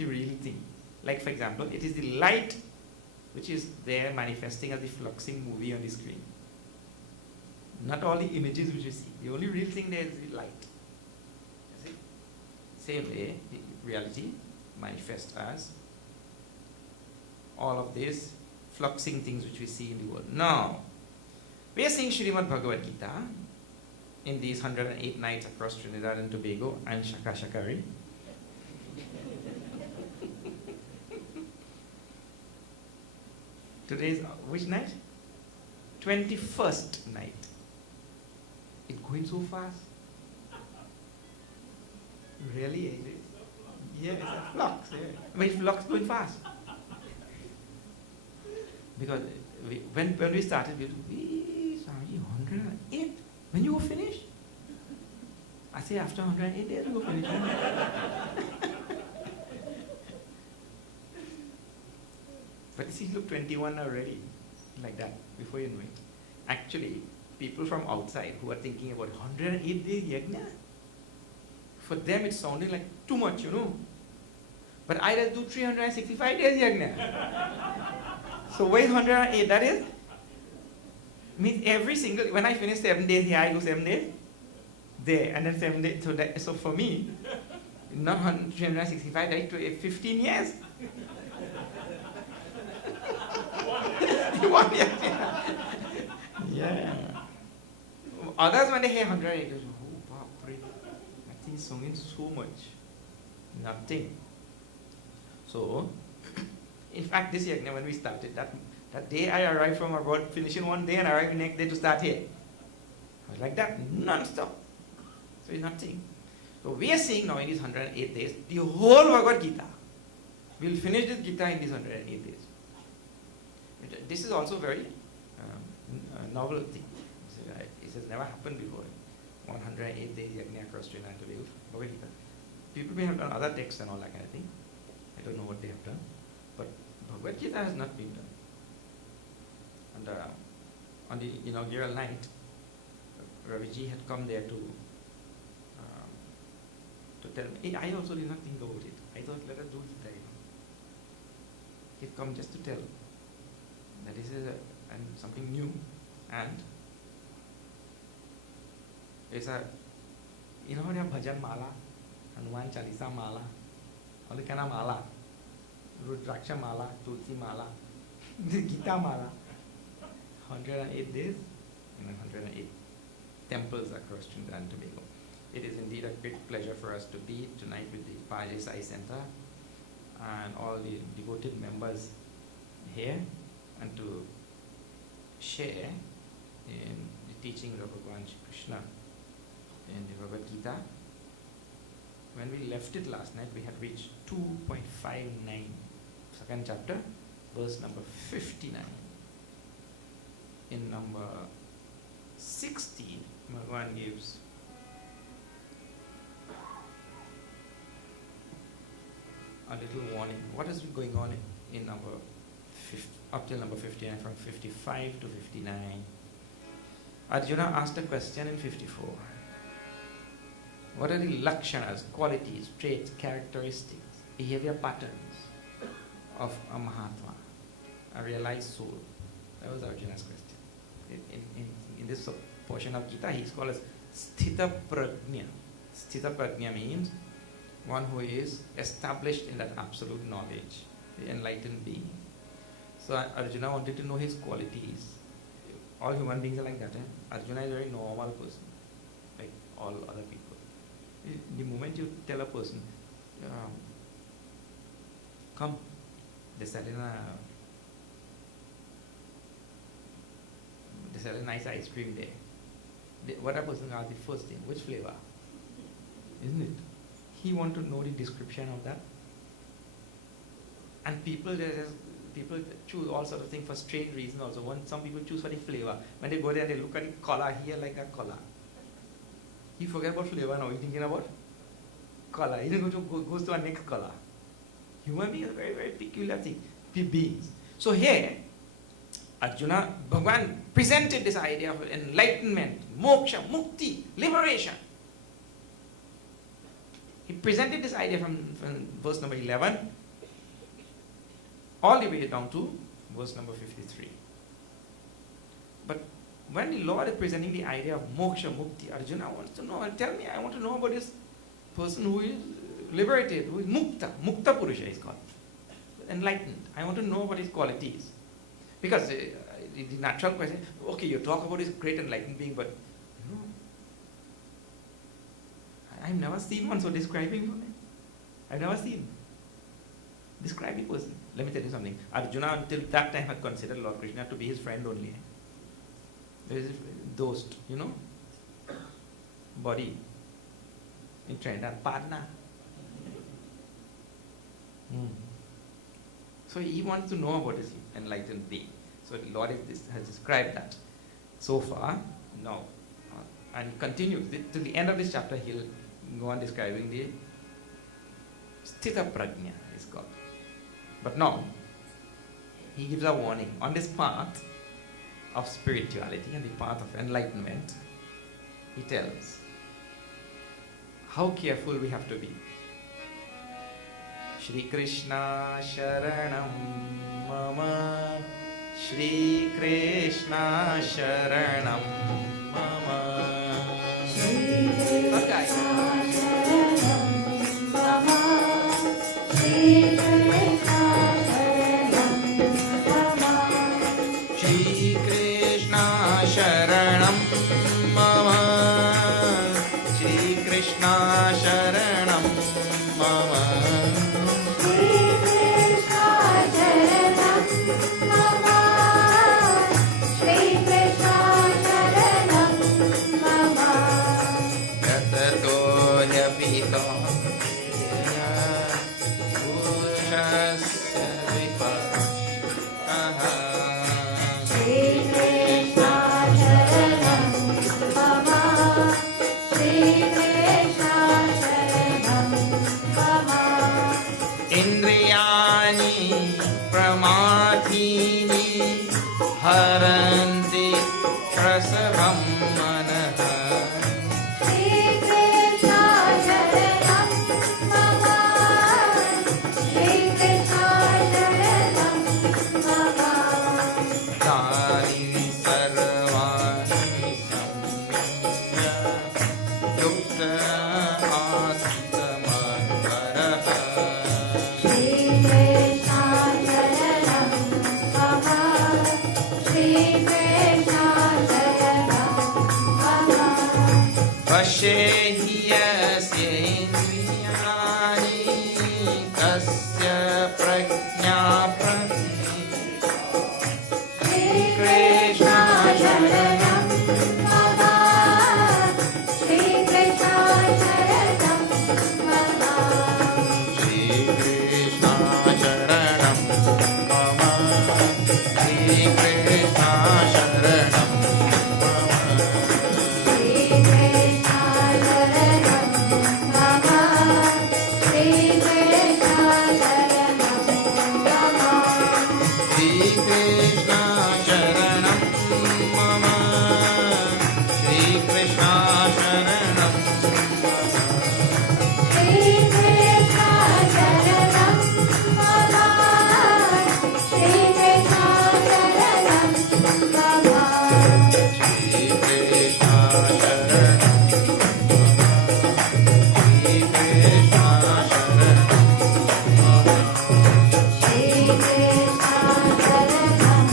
the real thing. Like for example, it is the light which is there manifesting as the fluxing movie on the screen. Not all the images which you see. The only real thing there is the light. You see? Same way, the reality manifests as all of these fluxing things which we see in the world. Now, we are seeing Srimad Bhagavad Gita in these 108 nights across Trinidad and Tobago and Shaka Shakari. Today is which night? 21st night. It's going so fast. Really? Is it? Yeah, it's a flux. Yeah. But it's flux going fast. Because when we started, we Swami, 108. When you go finish? I say after 108 days you go finish. But you see, look, 21 already, like that, before you know it. Actually, people from outside who are thinking about 108 days yajna, for them it's sounding like too much, you know. But I just do 365 days yajna. So where is 108? That is? Means every single, when I finish 7 days here, I do 7 days there, and then 7 days. So for me, not 365 days, to 15 years. 1 year. Yeah. Others, when they hear 108, they go, oh, wow, great. I think singing so much. Nothing. So, in fact, this year, when we started, that day I arrived from abroad, finishing one day and arrived next day to start here. I was like that, non-stop. So it's nothing. So we are seeing now in these 108 days, the whole Bhagavad Gita. We'll finish this Gita in these 108 days. This is also very novel thing. It has never happened before. 108 days yajna across Trinidad and Tobago, Bhagavad Gita. People may have done other texts and all that kind of thing. I don't know what they have done. But Bhagavad Gita has not been done. And on the inaugural night, Raviji had come there to tell me. I also did not think about it. I thought, let us do Gita. He'd come just to tell that this is something new, and it's a, you know, bhajan mala, Hanuman Chalisa mala, Alikana mala, Rudraksha mala, Tulsi mala, Gita mala. 108 days and 108 temples across Trinidad and Tobago. It is indeed a great pleasure for us to be tonight with the Pajay Sai Center and all the devoted members here, and to share in the teachings of Bhagavan Shri Krishna in the Bhagavad Gita. When we left it last night, we had reached 2.59, second chapter, verse number 59. In number 60, Bhagavan gives a little warning. What has been going on in number 50, up till number 59, from 55 to 59? Arjuna asked a question in 54. What are the lakshanas, qualities, traits, characteristics, behavior patterns of a Mahatma, a realized soul? That was Arjuna's question. In this portion of Gita, he is called as Sthita Prajna. Sthita Prajna means one who is established in that absolute knowledge, the enlightened being. So Arjuna wanted to know his qualities. All human beings are like that. Arjuna is a very normal person, like all other people. The moment you tell a person, come, they sell a nice ice cream there. What a person asks the first thing, which flavor? Isn't it? He wants to know the description of that. And people choose all sorts of things for strange reasons also. Some people choose for the flavor. When they go there, they look at the color here like a color. He forget about flavor now, he's thinking about color. He goes to our next color. Human beings are very, very peculiar beings. So here, Arjuna, Bhagavan presented this idea of enlightenment, moksha, mukti, liberation. He presented this idea from from verse number 11 all the way down to verse number 53. But when the Lord is presenting the idea of moksha, mukti, Arjuna wants to know, tell me, I want to know about this person who is liberated, who is mukta. Mukta Purusha is called. Enlightened. I want to know what his qualities. Because the natural question, okay, you talk about this great enlightened being, but you know, I've never seen one, so describe him for me. I've never seen. Describe the person. Let me tell you something. Arjuna until that time had considered Lord Krishna to be his friend only. There is a dost, you know, body in Trinidad, partner. So he wants to know about his enlightened being. So the Lord has described that so far. Now, and he continues to the end of this chapter. He'll go on describing the Sthita Prajna is called. But now he gives a warning on this path of spirituality and the path of enlightenment. He tells how careful we have to be. Shri Krishna Sharanam Mama, Shri Krishna Sharanam Mama, Shri Krishna Sharanam Mama, Shri Krishna Sharanam Mama, Shri Krishna Sharanam Mama, Shri Krishna Sharanam Mama. Haranti prasavam manaha. Shri Krishna Sharanam Mama, Shri Krishna Sharanam Mama. Tani sarvani samya yukta asta manvaraha. Shri Krishna Sharanam Mama, Shri Krishna Sharanam Mama. Vashehi yasya indriyani tasya prajna pradhi. Shri Krishna Sharanam Mama, Shri Krishna Sharanam Mama. Shri Krishna Sharanam Mama, Shri Krishna Sharanam Mama, Shri Krishna Sharanam Mama, Shri Krishna Sharanam Mama, Shri Krishna Sharanam Mama, Shri Krishna Sharanam Mama, Shri Krishna Sharanam Mama, Shri Krishna Sharanam Mama, Shri Krishna Sharanam Mama, Shri Krishna Sharanam Mama, Shri Krishna Sharanam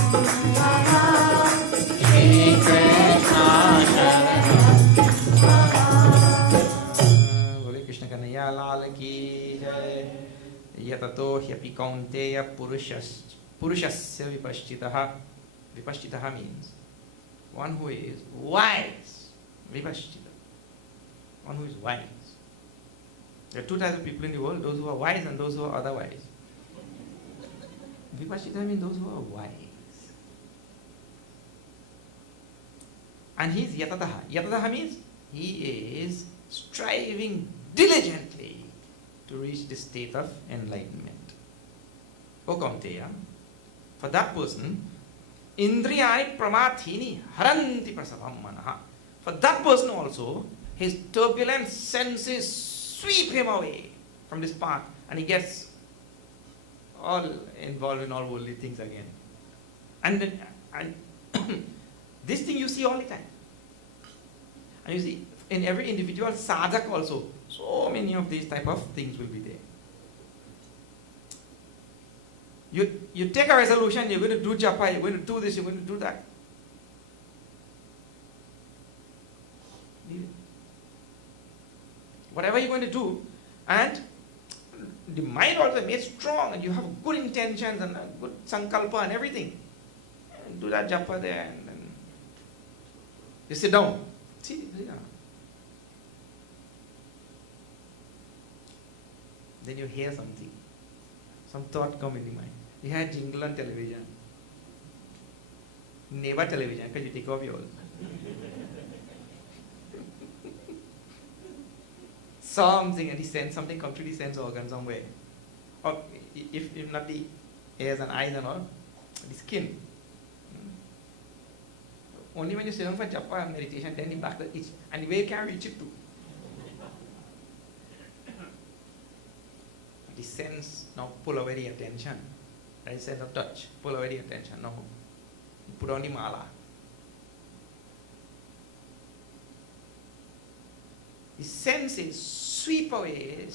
Mama, Shri Krishna Sharanam Mama. Bole Krishna Kanhaiya Lal ki jai. Yatato hyapi kaunteya purushasya vipashchitaha. Vipashchitaha means one who is wise. Vipashchita. One who is wise. There are two types of people in the world, those who are wise and those who are otherwise. Vipashchita means those who are wise. And he is yatataha. Yatataha means he is striving diligently to reach the state of enlightenment. O Kaunteya, for that person, indriyani pramathini haranti prasavam manaha. For that person also, his turbulent senses sweep him away from this path And he gets all involved in all worldly things again. And this thing you see all the time. And you see, in every individual sadhak also, so many of these type of things will be there. You take a resolution, you're going to do japa, you're going to do this, you're going to do that. Whatever you're going to do, and the mind also made strong, and you have good intentions and a good sankalpa and everything. And do that japa there, and then you sit down. Sit down. Then you hear something. Some thought come in the mind. You hear jingle on television. Never television, because you take off yours. Something, and he sends something come to the sense organ somewhere. Or if not the ears and eyes and all, the skin. Only when you sit down for japa and meditation, then the back that itch. And the way you can reach it to. The sense now pull away the attention. Right sense of touch, pull away the attention. Now put on the mala. The senses sweeps away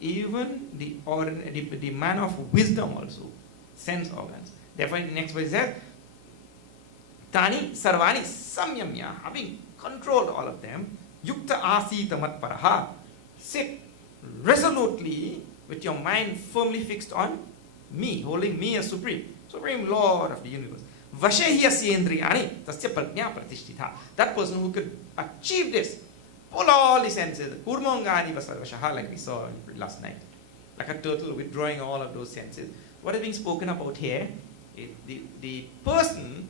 even the man of wisdom also, sense organs. Therefore, in the next verse says, Tani sarvani samyamya, having controlled all of them, yukta asita matparaha, sit resolutely with your mind firmly fixed on me, holding me as supreme Lord of the universe. Vashehyasyendrayani tasya prajna pratishtitha. That person who could achieve this, pull all the senses, kurmangani vasarvashaha, like we saw last night, like a turtle withdrawing all of those senses. What is being spoken about here? The person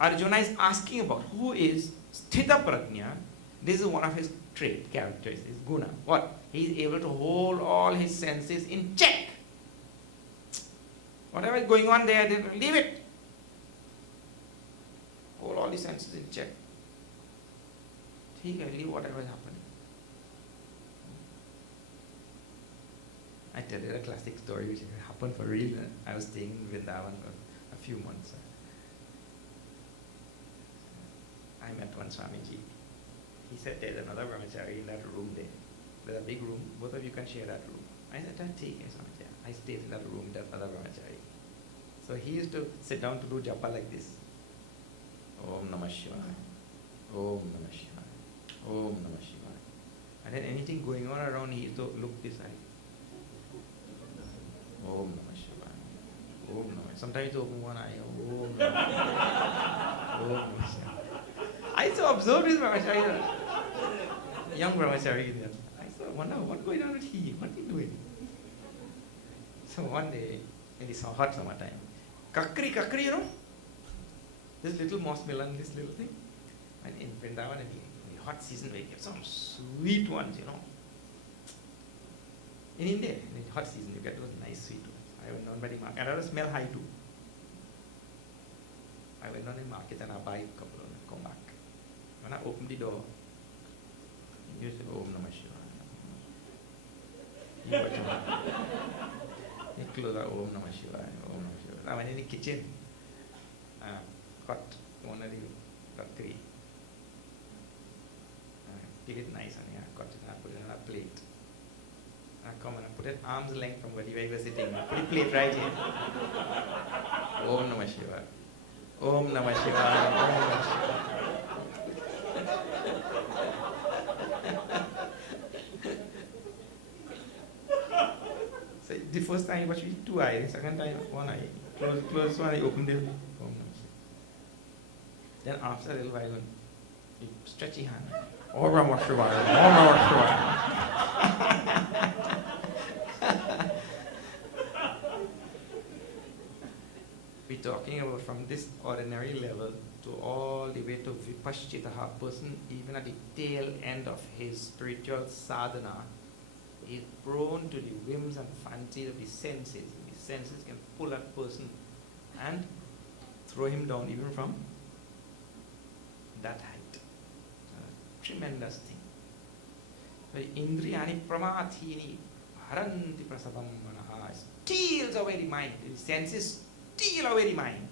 Arjuna is asking about, who is sthita prajna. This is one of his trait, characters, his guna. What? He is able to hold all his senses in check. Whatever is going on there, leave it. Hold all the senses in check. He can leave whatever is happening. I tell you a classic story which happened for real. I was staying in Vrindavan for a few months. I met one Swamiji. He said there's another brahmachari in that room there. There's a big room. Both of you can share that room. I said, I'll take it, Swamiji. I stayed in that room with that other brahmachari. So he used to sit down to do japa like this. Om Namah Shivaya. Om Namah Shivaya. Om Namah Shivaya. And then anything going on around, he used to look this side. Om Namah Shivaya. Om Namah. Sometimes he open one eye. Om Namah Shivaya. Om Namah Shivaya. I used to observe this brahmachari. Young brahmachari. I used to wonder what's going on with him. What is he doing? So one day, in the hot summertime, kakri, you know? This little moss melon, this little thing. And in Vrindavan, in the hot season, we get some sweet ones, you know. In India, in the hot season, you get those nice sweet ones. I went on by the market, and I smell high too. I went on the market and I buy a couple of them, come back. When I opened the door, you say, Om Namah Shivaya. You close out, Om Namah Shivaya, Om Namah Shivaya. I went in the kitchen, cut one of the kakri. Pick it nice and cut it, and I put it on a plate. I come and I put it arm's length from where you were sitting. I put the plate right here. Om Namah Shivaya. Om Namah Shivaya. Om Namah Shivaya. So the first time it was with 2 eyes, the second time one eye. Close one eye, open it. Then after a little while, you stretch your hand. Om Namah Shivaya. Om Namah Shivaya. We're talking about from this ordinary level to all the way to Vipaschitaha, person even at the tail end of his spiritual sadhana is prone to the whims and fancies of the senses. The senses can pull that person and throw him down even from that height. Tremendous thing. Indriyani pramathini haranti prasabam manaha, steals away the mind. The senses steal away the mind.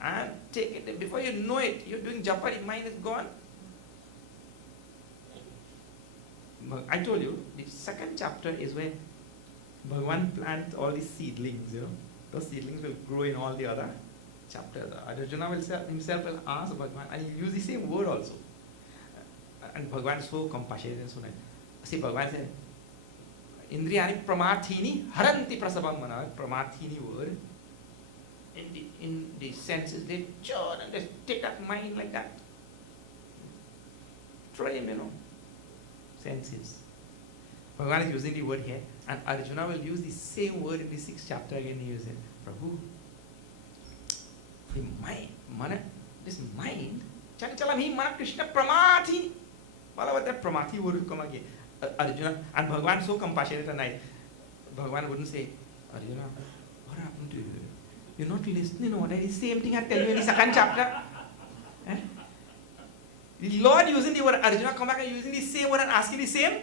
And take it, before you know it, you're doing japa, the mind is gone. I told you, the second chapter is where Bhagavan plants all these seedlings, Those seedlings will grow in all the other chapters. Arjuna himself will ask Bhagavan, and he'll use the same word also. And Bhagavan is so compassionate and so nice. See, Bhagavan said, Indriyani pramathini haranti prasabam mana. Pramathini word. In the senses, they churn and they take that mind like that. Throw him, senses. Bhagavan is using the word here, and Arjuna will use the same word in the 6th chapter again. He will say, Prabhu, the mind, mana, this mind, Chalachalam hi mana Krishna pramathi. What about that pramathi word will come again? Arjuna, and Bhagavan so compassionate and nice. Bhagavan wouldn't say, Arjuna, what happened to you? You're not listening, what? The same thing I tell you in the 2nd chapter. The Lord using the word, Arjuna come back and using the same word and asking the same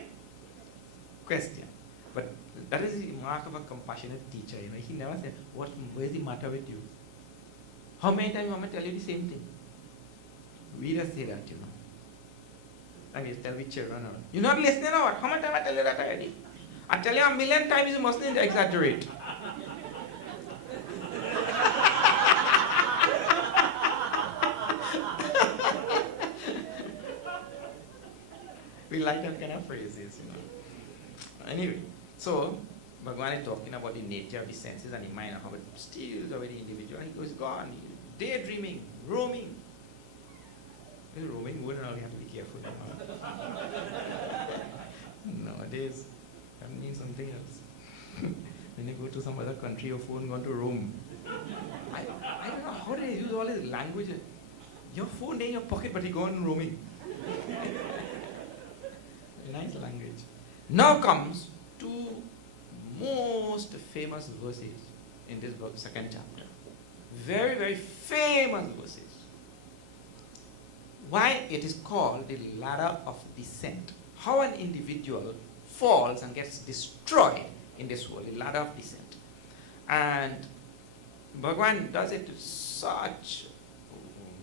question. But that is the mark of a compassionate teacher. He never said, where's the matter with you? How many times am I tell you the same thing? We just say that, I mean, tell me children, you're not listening or what? How many times I tell you that already? I tell you 1,000,000 times, you mustn't exaggerate. We like that kind of phrases, Anyway, so Bhagavan is talking about the nature of the senses and the mind and how it steals away the individual. He goes gone, daydreaming, roaming. This roaming word, we have to be careful. Nowadays, that means something else. When you go to some other country, your phone gone to roam. I don't know how they use all this language. Your phone in your pocket, but you go on roaming. Nice language. Now comes two most famous verses in this book, 2nd chapter. Very, very famous verses. Why it is called the ladder of descent. How an individual falls and gets destroyed in this world, the ladder of descent. And Bhagavan does it with such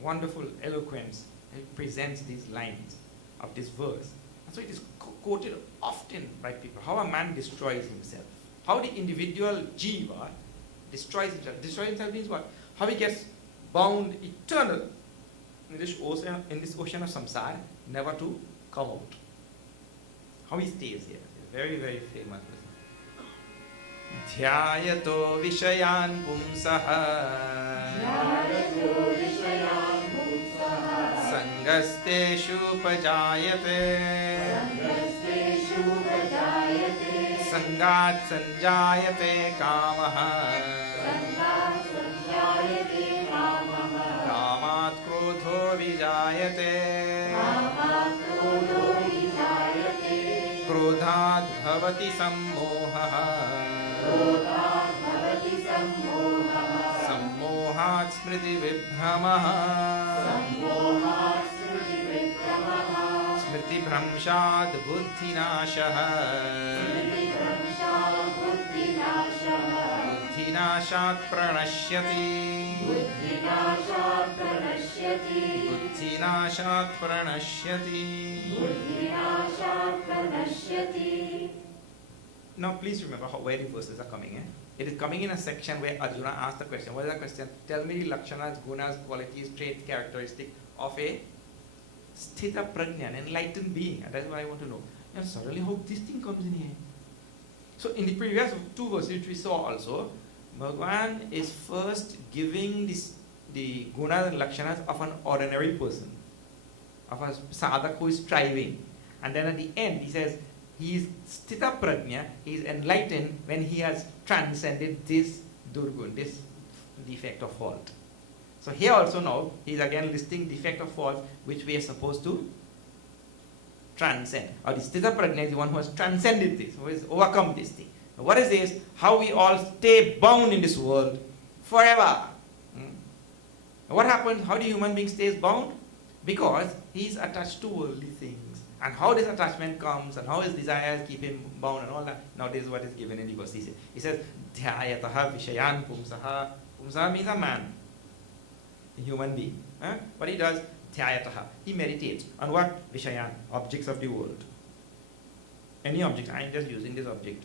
wonderful eloquence. He presents these lines of this verse. So it is quoted often by people. How a man destroys himself. How the individual jiva destroys himself. Destroy himself means what? How he gets bound eternal in this ocean of samsara, never to come out. How he stays here. Very, very famous. Dhyayato vishayan pumsaha Sangasteshu pajayate Sangat sanjayate kamaha Kamat krodho vijayate Krodhat bhavati sammoha Sammohat smriti vibhramaha Smriti bhramshad buddhi nashaha Buddhi nashat pranashyati Buddhi nashat pranashyati. Now please remember where the verses are coming in. It is coming in a section where Arjuna asked the question. What is the question? Tell me the lakshanas, gunas, qualities, traits, characteristics of a sthita prajna, an enlightened being. And that's what I want to know. And suddenly how this thing comes in here. So in the previous 2 verses which we saw also, Bhagavan is first giving the gunas and lakshanas of an ordinary person, of a sadhak who is striving. And then at the end he says, he is sthita prajna, he is enlightened when he has transcended this durgun, this defect or fault. So here also now, he is again listing defect or fault which we are supposed to transcend. Or the sthita prajna is the one who has transcended this, who has overcome this thing. What is this? How we all stay bound in this world forever. What happens? How do human being stays bound? Because he is attached to worldly things. And how this attachment comes and how his desires keep him bound and all that. Now this is what is given in the verse. He says, Dhyayataha Vishayan Pumsaha. Pumsaha means a man, a human being. What he does, Dhyayataha, he meditates on what? Vishayan, objects of the world. Any object, I am just using this object.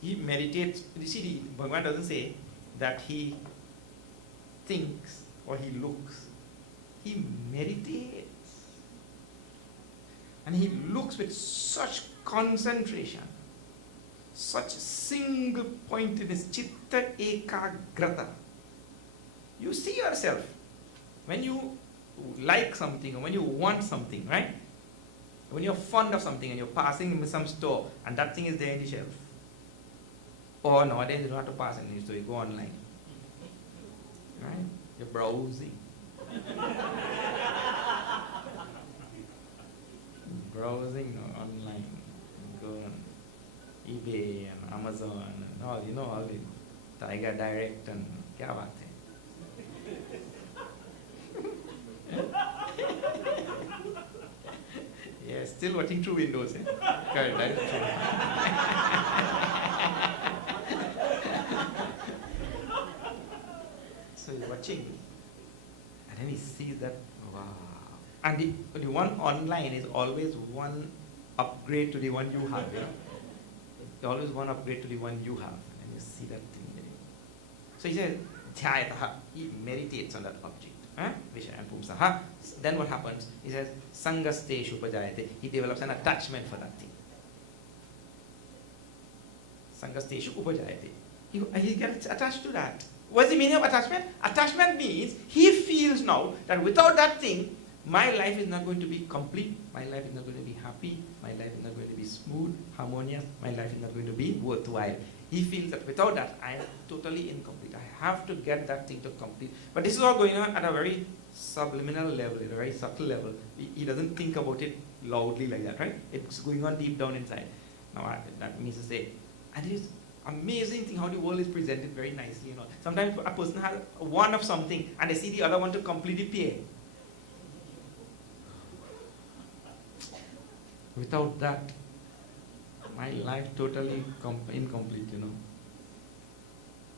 He meditates. You see, Bhagavan doesn't say that he thinks or he looks. He meditates. And he looks with such concentration, such single pointedness, chitta ekagrata. You see yourself, when you like something or when you want something, right? When you're fond of something and you're passing in some store and that thing is there in the shelf. Or nowadays you don't have to pass in the store, you go online. Right? You're browsing. Browsing online, go on eBay and Amazon and all, all the Tiger Direct and kya baat hai? Yeah, still watching through windows. Correct, that is true. So he's watching, and then he sees that, wow. And the one online is always one upgrade to the one you have, Always one upgrade to the one you have. And you see that thing there. So he says, Dhyayataha, he meditates on that object. Vishaya Pumsaha. Then what happens? He says, Sangasteshu Pajayate. He develops an attachment for that thing. Sangasteshu Upajayate. He gets attached to that. What's the meaning of attachment? Attachment means he feels now that without that thing, my life is not going to be complete, my life is not going to be happy, my life is not going to be smooth, harmonious, my life is not going to be worthwhile. He feels that without that, I am totally incomplete. I have to get that thing to complete. But this is all going on at a very subliminal level, at a very subtle level. He doesn't think about it loudly like that, right? It's going on deep down inside. Now, that means to say, and it is amazing thing how the world is presented very nicely. Sometimes a person has one of something, and they see the other one to complete the pair. Without that, my life totally incomplete,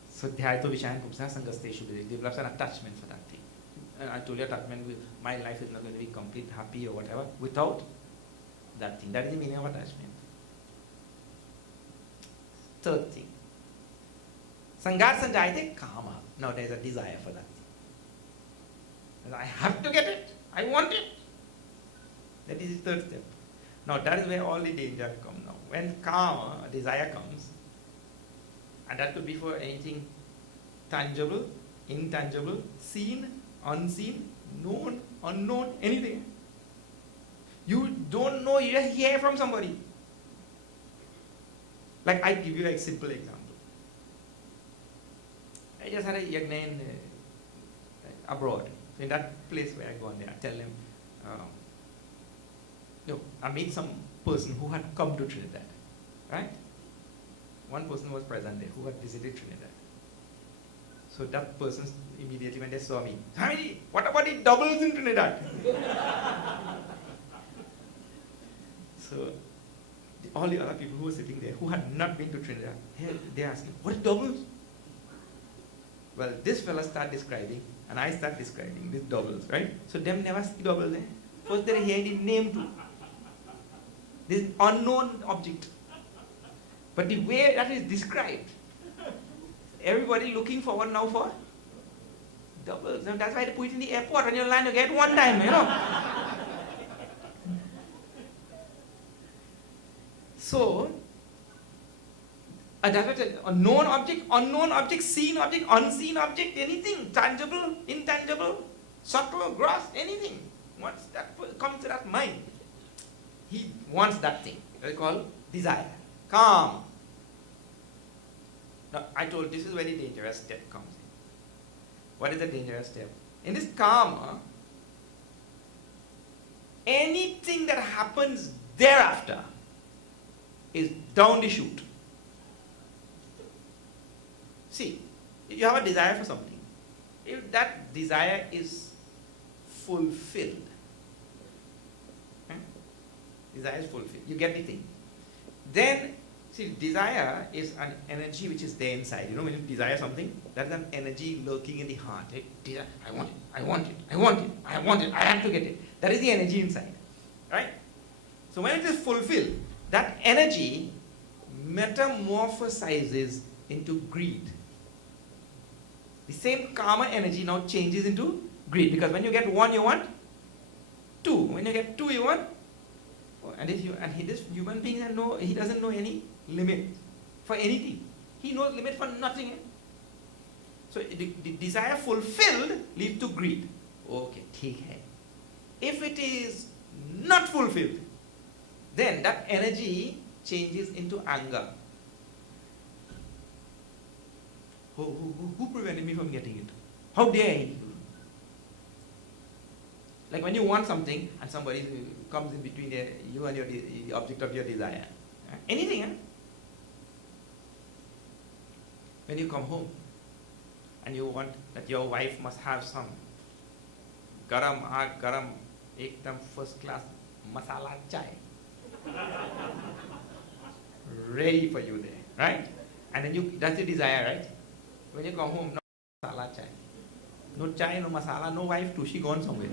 So Dhyayato Vishayan Pumsa Sangasteshu, develops an attachment for that thing. And I told you attachment with my life is not going to be complete, happy or whatever, without that thing. That is the meaning of attachment. Third thing. Sangar Sanjayate Kama. Now there is a desire for that thing. I have to get it. I want it. That is the third step. Now that is where all the danger comes now. When kama, desire comes, and that could be for anything tangible, intangible, seen, unseen, known, unknown, anything. You don't know, you just hear from somebody. Like I give you a simple example. I just had a yajna in abroad. So in that place where I go on there, I tell them, I meet some person who had come to Trinidad, right? One person was present there who had visited Trinidad. So that person immediately when they saw me, Swami, what about the doubles in Trinidad? So all the other people who were sitting there who had not been to Trinidad, they asked me, what is doubles? Well, this fella started describing and I start describing these doubles, right? So them never see doubles there. First they hear the name too. This unknown object. But the way that is described, everybody looking forward now for doubles. And that's why they put it in the airport. When you land, you get one time, So, that's what a known object, unknown object, seen object, unseen object, anything, tangible, intangible, subtle, gross, anything. Once that comes to that mind, he wants that thing. That's called desire. Calm. Now, I told this is where the dangerous step comes in. What is the dangerous step? In this karma, anything that happens thereafter is down the chute. See, if you have a desire for something, if that desire is fulfilled, Desire is fulfilled. You get the thing. Then, see, desire is an energy which is there inside. You know, when you desire something, that is an energy lurking in the heart. Desire, I want it, I want it, I want it, I want it, I have to get it. That is the energy inside. Right? So when it is fulfilled, that energy metamorphosizes into greed. The same karma energy now changes into greed, because when you get one, you want two. When you get two, you want four. And this human being, he doesn't know any limit for anything. He knows limit for nothing. So the desire fulfilled leads to greed. Okay, theek hai. If it is not fulfilled, then that energy changes into anger. Who prevented me from getting it? How dare he? Like when you want something and somebody comes in between you and the object of your desire. Anything, huh? When you come home and you want that your wife must have some garam, ekdam first class masala chai ready for you there, right? And then that's the desire, right? When you come home, no masala chai. No chai, no masala, no wife too, she gone somewhere.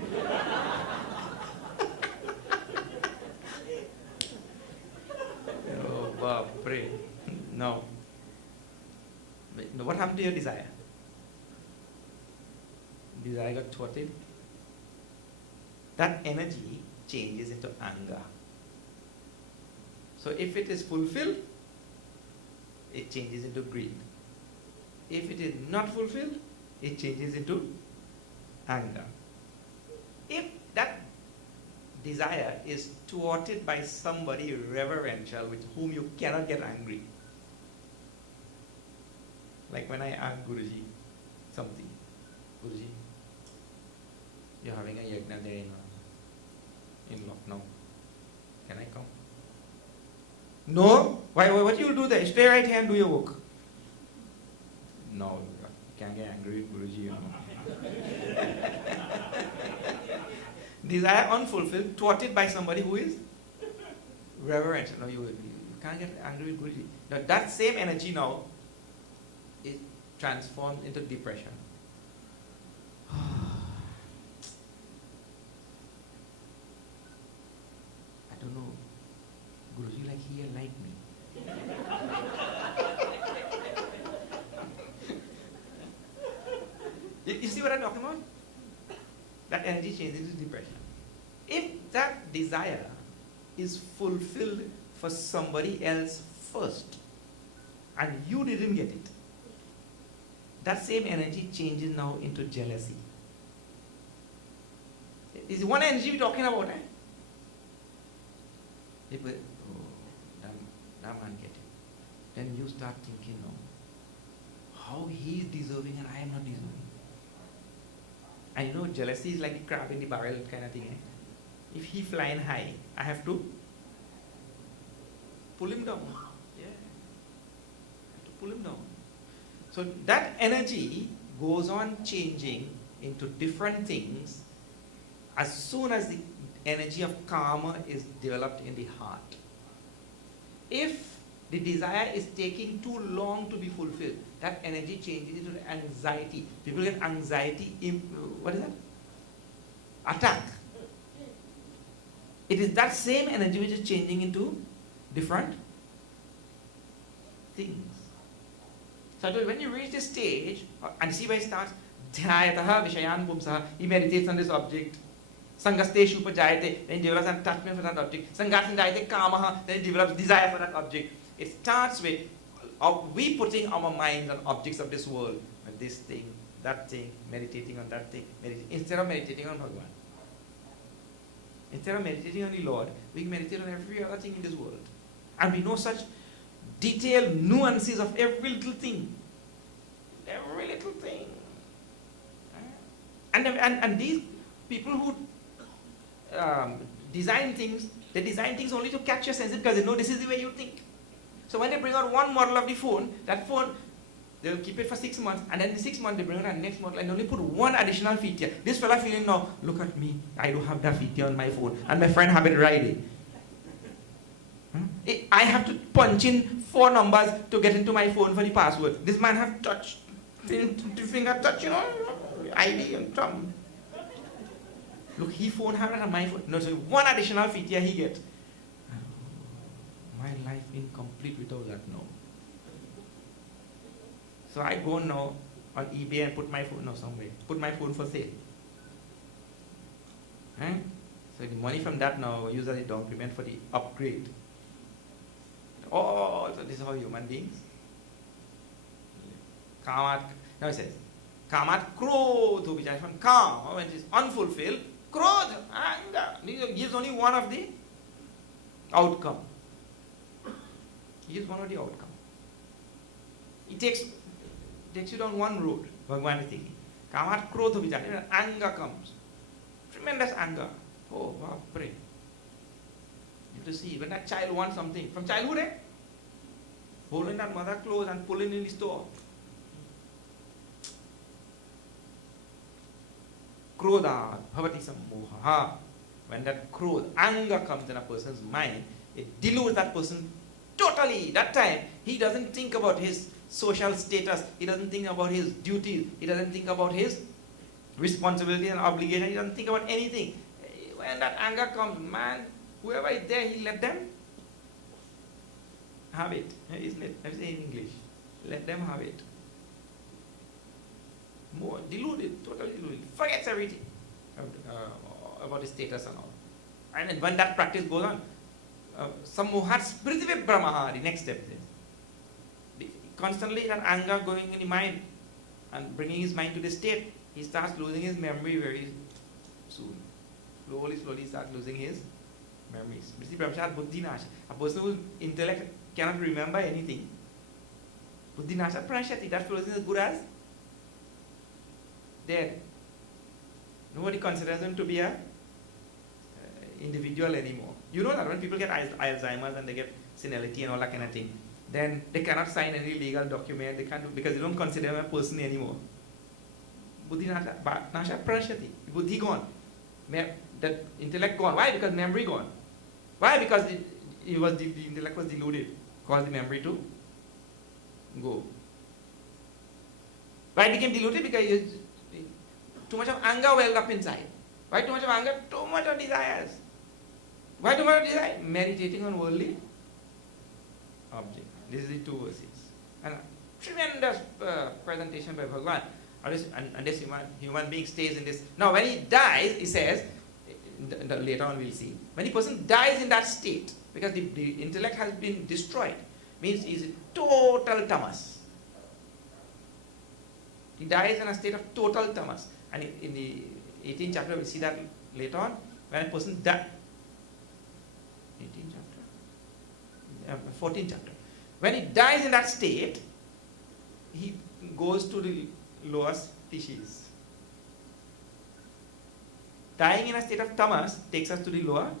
Oh, Bob, pray. No. What happened to your desire? Desire got thwarted. That energy changes into anger. So if it is fulfilled, it changes into greed. If it is not fulfilled, it changes into anger. If that desire is thwarted by somebody reverential with whom you cannot get angry, like when I ask Guruji something, Guruji, you're having a yajna there in Lucknow. Can I come? No? Why? What you will do there? Stay right here and do your work. No, you can't get angry with Guruji, you know. Desire unfulfilled, thwarted by somebody who is reverential. No, you can't get angry with Guruji. Now, that same energy now is transformed into depression. I don't know. Guruji like he like me. You see what I'm talking about? That energy changes into depression. If that desire is fulfilled for somebody else first, and you didn't get it, that same energy changes now into jealousy. Is one energy we're talking about, eh? People, that man get it. Then you start thinking, no, how he is deserving and I am not deserving. And you know, jealousy is like the crab in the barrel kind of thing. Eh? If he flying high, I have to pull him down. Yeah, I have to pull him down. So that energy goes on changing into different things as soon as the energy of karma is developed in the heart. If the desire is taking too long to be fulfilled, that energy changes into anxiety. People get anxiety, what is that? Attack. It is that same energy which is changing into different things. So when you reach this stage, and see where it starts, dhyayataha vishayan pumsaha, he meditates on this object. Sangasteshu upajayate, then he develops an attachment for that object. Sangasanjayate kamaha, then he develops desire for that object. It starts with we putting our minds on objects of this world, this thing, that thing, meditating on that thing, instead of meditating on Bhagavan. Instead of meditating on the Lord, we meditate on every other thing in this world. And we know such detailed nuances of every little thing. Every little thing. And these people who design things, they design things only to catch your senses because they know this is the way you think. So when they bring out one model of the phone, that phone, they'll keep it for 6 months, and then in 6 months they bring out the next model and only put one additional feature. This fella feeling now, look at me, I don't have that feature on my phone, and my friend have it riding. I have to punch in 4 numbers to get into my phone for the password. This man have touch, finger touch, ID and thumb. Look, he phone have it on my phone. No, so one additional feature he get. My life incomplete without that now. So I go now on eBay and put my phone somewhere. Put my phone for sale. So the money from that now use as a down payment for the upgrade. Oh, so this is how human beings. Kamat, now it says, Kamat krodh, which is from Kam, when it is unfulfilled, krodh, anger. This gives only one of the outcome. He gives one of the outcome. It takes you down one road, Bhagavan is thinking. Kamat krodh, which is anger comes. Tremendous anger. Oh, wow, pray. You have to see, when that child wants something, from childhood, holding that mother clothes and pulling in the store. Krodha, bhavati sammoha. When that krodha, anger comes in a person's mind, it dilutes that person totally. That time, he doesn't think about his social status, he doesn't think about his duties, he doesn't think about his responsibility and obligation, he doesn't think about anything. When that anger comes, man, whoever is there, he let them have it. Isn't it? I say in English. Let them have it. More deluded, totally deluded. Forgets everything about his status and all. And when that practice goes on, sammohat sprithive brahmaha, the next step is constantly that anger going in the mind and bringing his mind to the state, he starts losing his memory very soon. Slowly starts losing his memories. A person whose intellect cannot remember anything. Buddhinasha pranashati, that person is as good as dead. Nobody considers him to be a individual anymore. You know that when people get Alzheimer's and they get senility and all that kind of thing, then they cannot sign any legal document, they can't do, because they don't consider him a person anymore. Buddhinasha pranashati, buddhi gone. That intellect gone. Why? Because memory gone. Why? Because the intellect was deluded, caused the memory to go. Why it became deluded? Because too much of anger welled up inside. Why too much of anger? Too much of desires. Why too much of desire? Meditating on worldly object. This is the 2 verses. And a tremendous presentation by Bhagavan. Unless human being stays in this. Now when he dies, he says, later on we'll see, when the person dies in that state, because the intellect has been destroyed, means he is total tamas. He dies in a state of total tamas. And in the 18th chapter, we'll see that later on, when a person dies. 18th chapter? 14th chapter. When he dies in that state, he goes to the lower species. Dying in a state of tamas takes us to the lower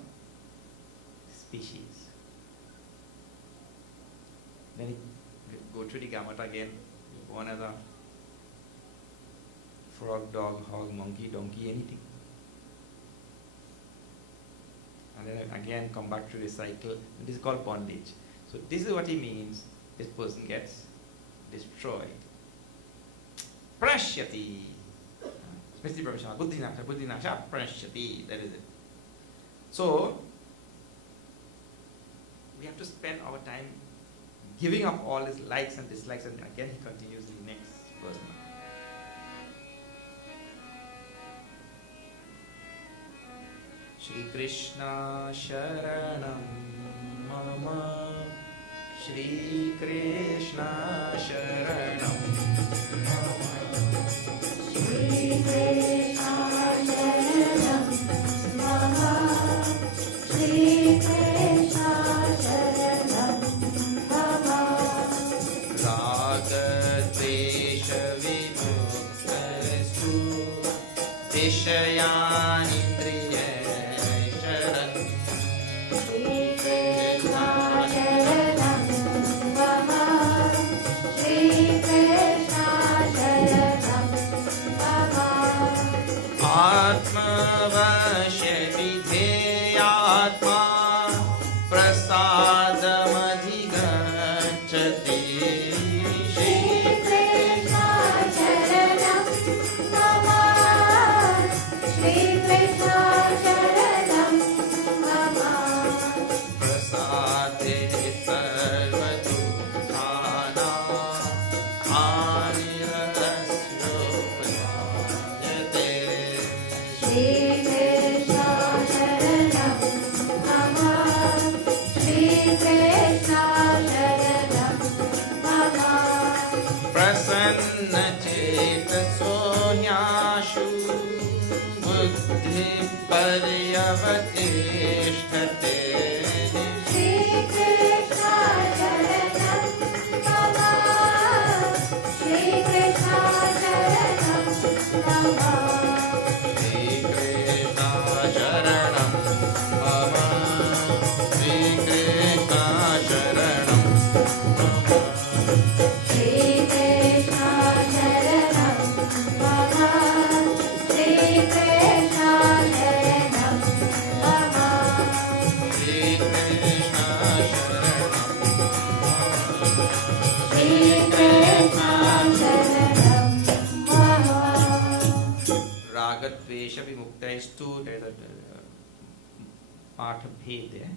species. Then he go through the gamut again, born as a frog, dog, hog, monkey, donkey, anything. And then again come back to the cycle. And this is called bondage. So this is what he means. This person gets destroyed. Pranashyati. Smriti Prakashananda, Buddhinasha, Pranashyati. That is it. So we have to spend our time giving up all his likes and dislikes, and again he continues in the next verse. Shri Krishna Sharanam Mama, Shri Krishna Sharanam Mama, Shri Krishna Sharanam Mama, Shri Krishna Sharanam Mama, Raga Dvesha Vimuktastu Vishayani Vasya Vidhyatma Prasada gacchati. Shri Krishna Sharanam Mama. Shri Krishna Sharanam Mama. Prasade sarva dukkhana anirasya prayate. Shri Krishna Sharanam Mama. Shri Krishna Sharanam Mama. Prasanna chetaso yashu buddhi paryavatishthate. Shri Krishna Sharanam Mama. Shri Krishna Sharanam Mama. Shri Krishna Sharanam Mama. Shri Krishna Sharanam Mama. Shri Krishna Sharanam Mama. Shri Krishna Sharanam Mama. Shri Krishna Sharanam Shri Krishna Sharanam Mama. Ragadvesha vimuktaestu. There is a part of bhed there.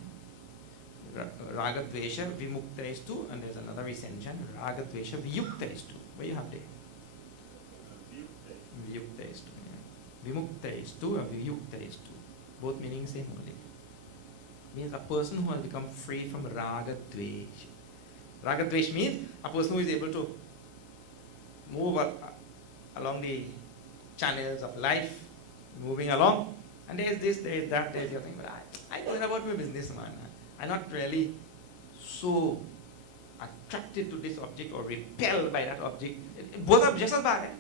Ragadvesha vimuktaestu, and there is another recension. Ragadvesha viyuktaestu. What you have there? Viyuktaestu. Vimuktaestu and viyuktaestu. Both meaning same only. Means a person who has become free from ragadvesh. Ragadvesh means a person who is able to move along the channels of life, moving along, and there is this, there is that, there is your thing. But I know about my business, man. I'm not really so attracted to this object or repelled by that object. Both are just as bad.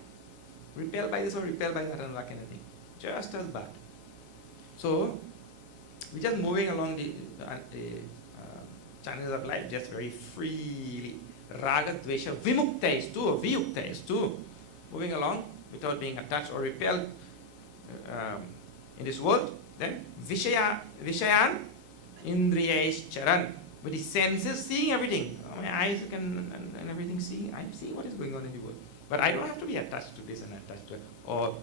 Repelled by this or repelled by that and that kind of thing. Just as bad. So, we're just moving along the channels of life just very freely. Raga, dvesha, vimukta is too, viyukta is too. Moving along without being attached or repelled in this world. Then vishayan indriyais charan. With the senses seeing everything. My eyes and everything seeing. I'm seeing what is going on in the world. But I don't have to be attached to this and attached to it. Or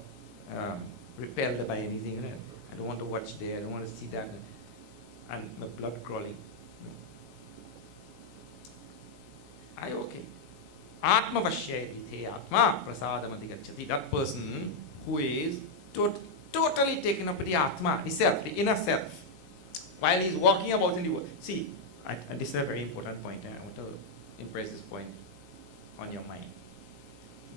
repelled by anything. You know? I don't want to watch there. I don't want to see that. And my blood crawling. No. I okay. Atma vashyayate atma prasadam adhigacchati. That person who is totally taken up with the atma, the self, the inner self, while he is walking about in the world. See, and this is a very important point. I want to impress this point on your mind.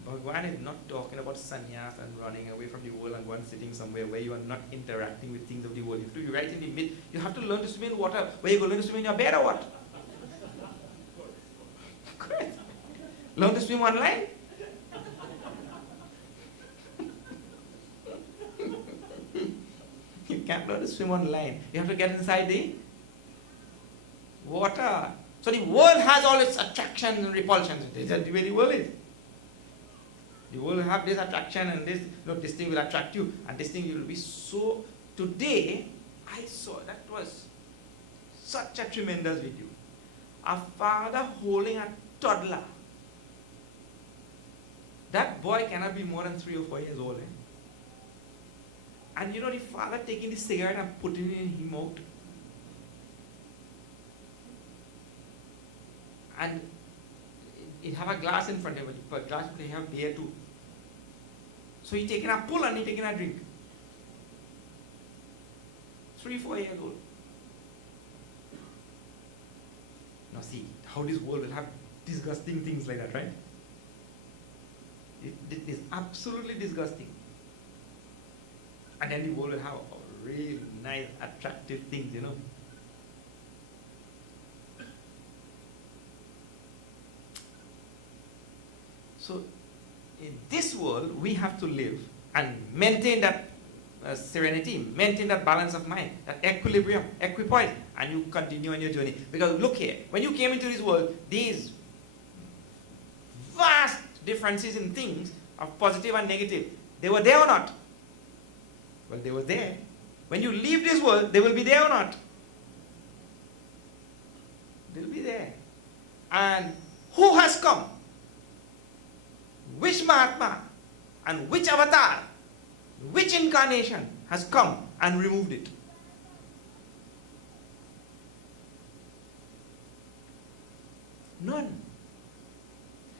Bhagwan is not talking about sannyas and running away from the world and one sitting somewhere where you are not interacting with things of the world. You have to be right in the mid. You have to learn to swim in water. Where you go learn to swim in your bed or what? Correct. Learn to swim online. You can't learn to swim online. You have to get inside the water. So the world has all its attractions and repulsions. Is that the way the world is? You will have this attraction and this, this thing will attract you and this thing you will be so. Today, I saw, that was such a tremendous video. A father holding a toddler. That boy cannot be more than 3 or 4 years old. And the father taking the cigarette and putting it in his mouth. And it have a glass in front of it, but glass they have beer too. So he taking a pull and he taking a drink. 3, 4 years old. Now see how this world will have disgusting things like that, right? It is absolutely disgusting. And then the world will have real nice, attractive things, So, in this world, we have to live and maintain that serenity, maintain that balance of mind, that equilibrium, equipoise, and you continue on your journey. Because look here, when you came into this world, these vast differences in things of positive and negative, they were there or not? Well, they were there. When you leave this world, they will be there or not? They will be there. And Who has come? Which Mahatma and which avatar, which incarnation has come and removed it? None.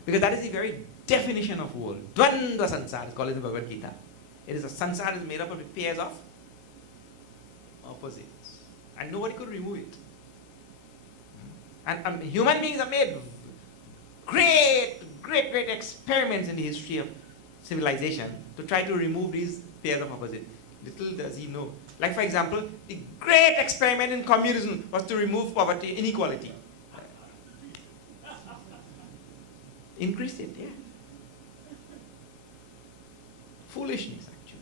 Because that is the very definition of world. Dvandva sansara is called in the Bhagavad Gita. It is a sansara is made up of pairs of opposites. And nobody could remove it. And human beings have made great experiments in the history of civilization to try to remove these pairs of opposites. Little does he know. Like, for example, the great experiment in communism was to remove poverty, inequality. Increased it, yeah. Foolishness, actually.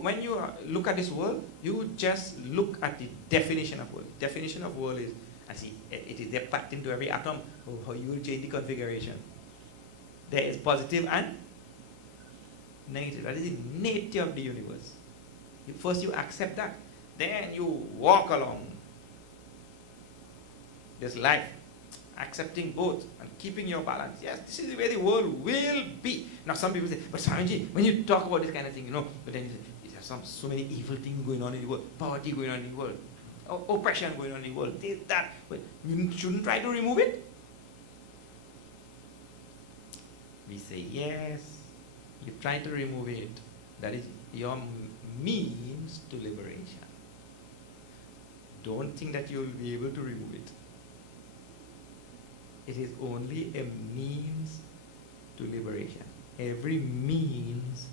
When you look at this world, you just look at the definition of world. Definition of world is, and see, it is there packed into every atom. How you will change the configuration. There is positive and negative. That is the nature of the universe. First you accept that. Then you walk along this life, accepting both and keeping your balance. Yes, this is the way the world will be. Now some people say, but Swamiji, when you talk about this kind of thing, but then you say, there's so many evil things going on in the world, poverty going on in the world, oppression going on in the world, this, that. But you shouldn't try to remove it. We say, yes, you try to remove it. That is your means to liberation. Don't think that you will be able to remove it. It is only a means to liberation. Every means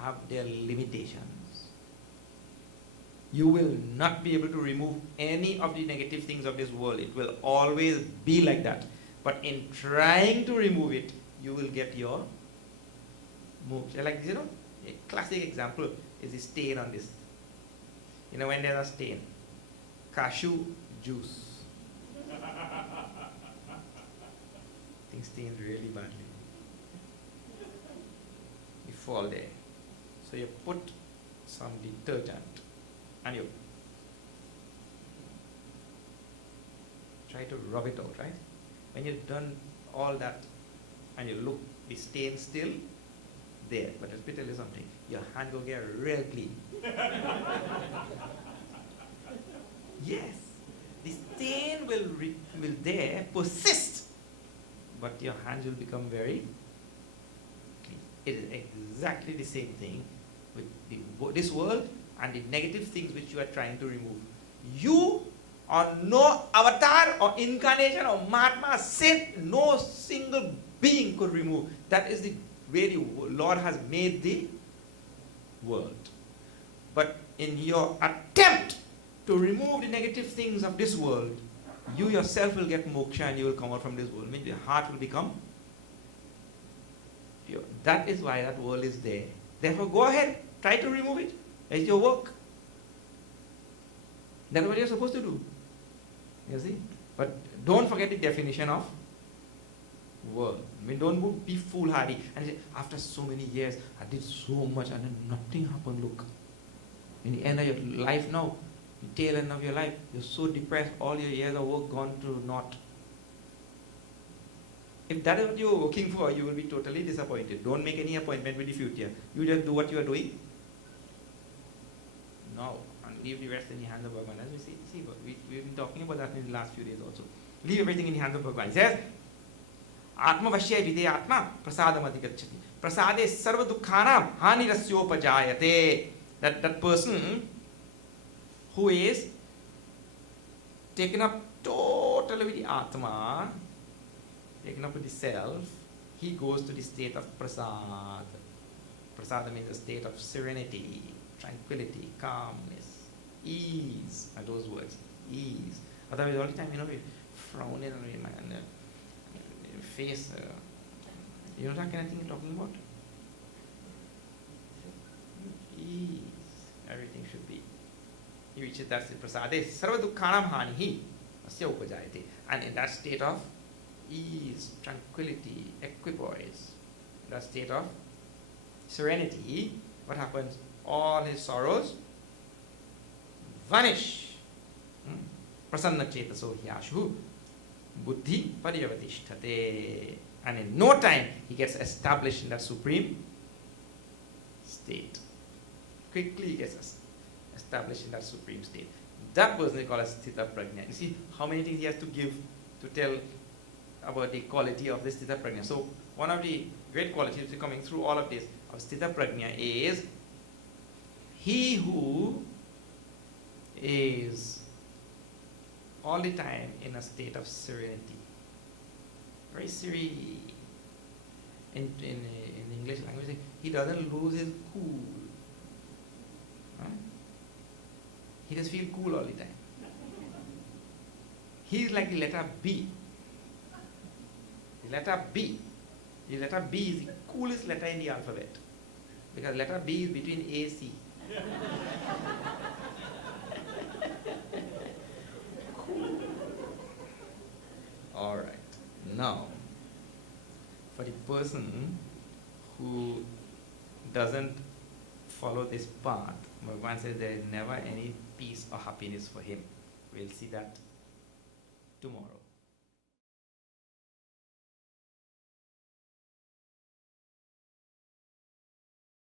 have their limitations. You will not be able to remove any of the negative things of this world. It will always be like that. But in trying to remove it, you will get your moves. Like, a classic example is the stain on this. When there's a stain, cashew juice. Things stained really badly. You fall there. So you put some detergent and you try to rub it out, right? When you've done all that and you look, the stain still there. But let me tell you something. Your hand will get real clean. Yes. The stain will there persist. But your hands will become very clean. It is exactly the same thing with this world and the negative things which you are trying to remove. You or no avatar or incarnation or Mahatma saint, no single being could remove. That is the way the Lord has made the world. But in your attempt to remove the negative things of this world, you yourself will get moksha and you will come out from this world. I mean, your heart will become pure. That is why that world is there. Therefore, go ahead, try to remove it. It's your work. That's what you're supposed to do. You see? But don't forget the definition of world. I mean, don't be foolhardy and say, after so many years, I did so much and then nothing happened. Look, in the end of your life now, the tail end of your life, you're so depressed, all your years of work gone to naught. If that is what you're working for, you will be totally disappointed. Don't make any appointment with the future. You just do what you are doing now and leave the rest in the hands of Bhagavan. As we see, we've been talking about that in the last few days also. Leave everything in the hands of Bhagavan. He says, Atma Vashya Vide Atma Prasadam Adhigacchati. Prasade Sarva Dukkhanam Hanirasyopajayate. That person who is taken up totally with the Atma, taken up with the self, he goes to the state of prasad. Prasad means a state of serenity, tranquility, calmness, ease. Are those words? Ease. Otherwise, all the time, we frown in and face. You know that kind of thing you're talking about? Ease. Everything should be. He reaches that state. Prasade sarva dukkhanam hanihi asya upajayate. And in that state of ease, tranquility, equipoise, that state of serenity, what happens? All his sorrows vanish. Prasanna chetaso hyashu. buddhi paryavatishthate. And in no time he gets established in that supreme state. Quickly he gets established in that supreme state. That person is called as sthita prajna. You see how many things he has to give to tell about the quality of this sthita prajna. So one of the great qualities coming through all of this of sthita prajna is he who is all the time in a state of serenity. Very serene. In English language, he doesn't lose his cool. Huh? He just feels cool all the time. He's like the letter B. The letter B. The letter B is the coolest letter in the alphabet. Because letter B is between A and C. Alright. Now, for the person who doesn't follow this path, Bhagavan says there is never any peace or happiness for him. We'll see that tomorrow.